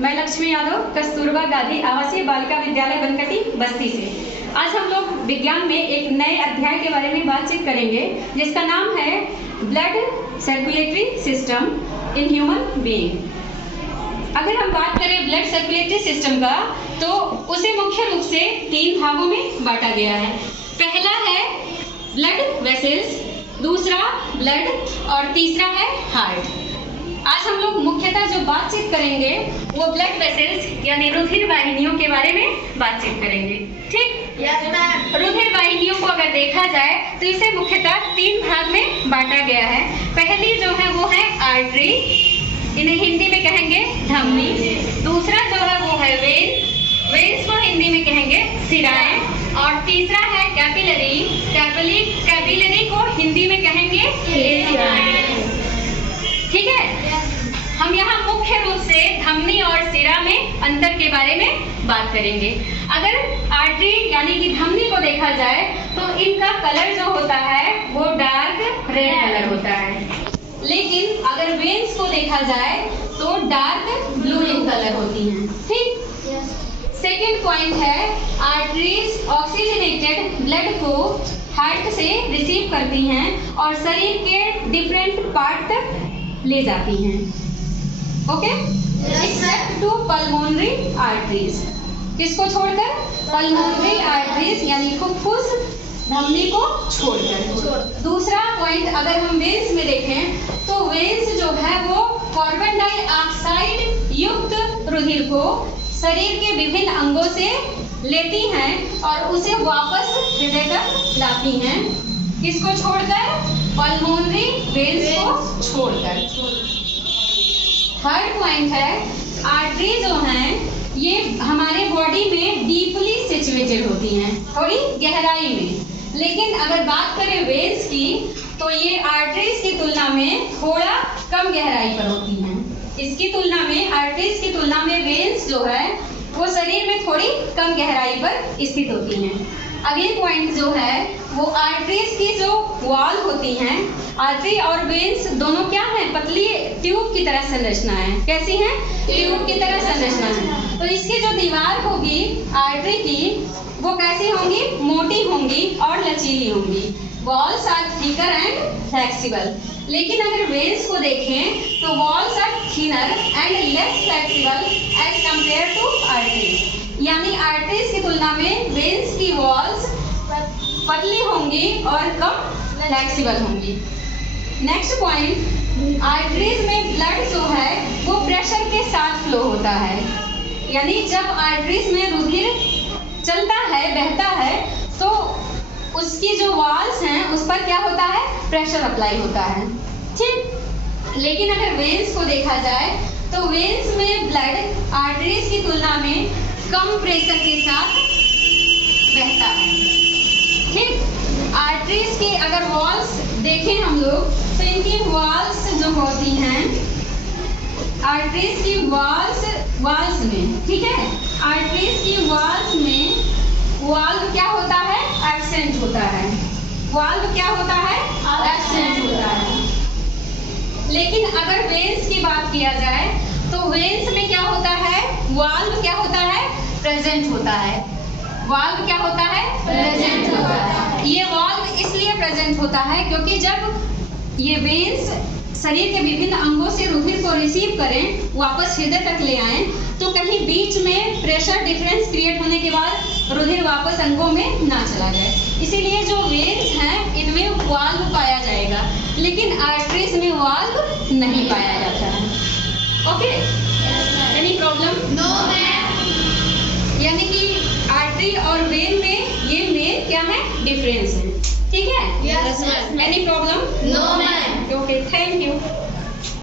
मैं लक्ष्मी यादव कस्तूरबा गांधी आवासीय बालिका विद्यालय बनकटी बस्ती से। आज हम लोग विज्ञान में एक नए अध्याय के बारे में बातचीत करेंगे जिसका नाम है blood circulatory system in human being. अगर हम बात करें ब्लड सर्कुलेटरी सिस्टम का तो उसे मुख्य रूप से 3 भागों में बांटा गया है। पहला है ब्लड वेसल्स, दूसरा ब्लड और तीसरा है हार्ट। आज हम लोग मुख्यतः जो बातचीत करेंगे वो ब्लड वेसल्स यानी रुधिर वाहिनियों के बारे में बातचीत करेंगे। ठीक? Yes ma'am. रुधिर वाहिनियों को अगर देखा जाए तो इसे मुख्यतः 3 भाग में बांटा गया है। पहली जो है वो है आर्टरी, इन्हें हिंदी में कहेंगे धमनी। दूसरा जो है वो है वेन, वेन्स को हिंदी में कहेंगे सिराएं। और तीसरा है कैपिलरी, कैपिलरी को हिंदी में कहेंगे एसियाएं। ठीक है, हम यहाँ मुख्य रूप से धमनी और सिरा में अंतर के बारे में बात करेंगे। अगर आर्टरी यानी कि धमनी को देखा जाए तो इनका कलर जो होता है वो डार्क रेड कलर होता है, लेकिन अगर वेन्स को देखा जाए तो डार्क ब्लू इन कलर होती हैं। ठीक? सेकेंड पॉइंट है आर्टरीज ऑक्सीजनेटेड ब्लड को हार्ट से रिसीव करती हैं और शरीर के डिफरेंट पार्ट तक ले जाती हैं। Okay? Except to pulmonary arteries, किसको छोड़कर? पल्मोनरी आर्टरीज यानी फुफ्फुस धमनी को छोड़कर। दूसरा पॉइंट अगर हम वेन्स में देखें तो वेन्स जो है वो कार्बन डाइऑक्साइड युक्त रुधिर को शरीर के विभिन्न अंगों से लेती हैं और उसे वापस हृदय तक लाती हैं। किसको छोड़कर? पल्मोनरी वेन्स को छोड़कर। थर्ड पॉइंट है आर्टरी जो हैं ये हमारे बॉडी में डीपली सिचुएटेड होती हैं, थोड़ी गहराई में। लेकिन अगर बात करें वेन्स की तो ये आर्टरीज की तुलना में थोड़ा कम गहराई पर होती हैं। इसकी तुलना में आर्टरीज की तुलना में वेन्स जो है वो शरीर में थोड़ी कम गहराई पर स्थित होती हैं। अगली पॉइंट जो है वो आर्टरीज की जो वॉल होती हैं, आर्टरी और वेन्स दोनों क्या हैं? पतली ट्यूब की तरह संरचना है। कैसी हैं? ट्यूब की तरह संरचना है। तो इसकी जो दीवार होगी आर्टरी की वो कैसी होंगी? मोटी होंगी और लचीली होंगी। Walls are thicker and flexible. लेकिन अगर वेन्स को देखें तो walls are thinner and less flexible as compare to arteries. यानी आर्टरीज की तुलना में वेन्स की वॉल्स पतली होंगी और कम फ्लेक्सिबल होंगी। नेक्स्ट पॉइंट, आर्टरीज में ब्लड जो है वो प्रेशर के साथ फ्लो होता है। यानी जब आर्टरीज में रुधिर चलता है, बहता है, तो उसकी जो वॉल्स हैं उस पर क्या होता है? प्रेशर अप्लाई होता है। ठीक? लेकिन अगर वेन्स को देखा जाए तो वेन्स में ब्लड आर्टरीज की तुलना में कम प्रेशर के साथ बहता है। ठीक? आर्टरीज की अगर वॉल्स देखें हम लोग तो इनकी वॉल्स जो होती हैं आर्टरीज की वॉल्स में, ठीक है, आर्टरीज की वॉल्स में वाल्व क्या होता है? एब्सेंट होता है। वाल्व क्या होता है? एब्सेंट होता है। लेकिन अगर वेन्स की बात किया जाए तो वेन्स में क्या होता है? वाल्व क्या होता है? प्रेजेंट होता है। वाल्व क्या होता है? प्रेजेंट होता है। ये वाल्व इसलिए प्रेजेंट होता है क्योंकि जब ये वेन्स शरीर के विभिन्न अंगों से रुधिर को रिसीव करें, वापस हृदय तक ले आएं, तो कहीं बीच में प्रेशर डिफरेंस क्रिएट होने के बाद रुधिर वापस अंगों में ना चला जाए। इसीलिए जो वेन्स हैं इनमें वाल्व पाया जाएगा, लेकिन आर्टरीज में वाल्व नहीं पाया जाता है। Okay? Any problem? No ma'am. यानी कि आर्टरी और वेन में ये मेन क्या है? डिफरेंस है। ठीक है? Yes ma'am. Any problem? No ma'am.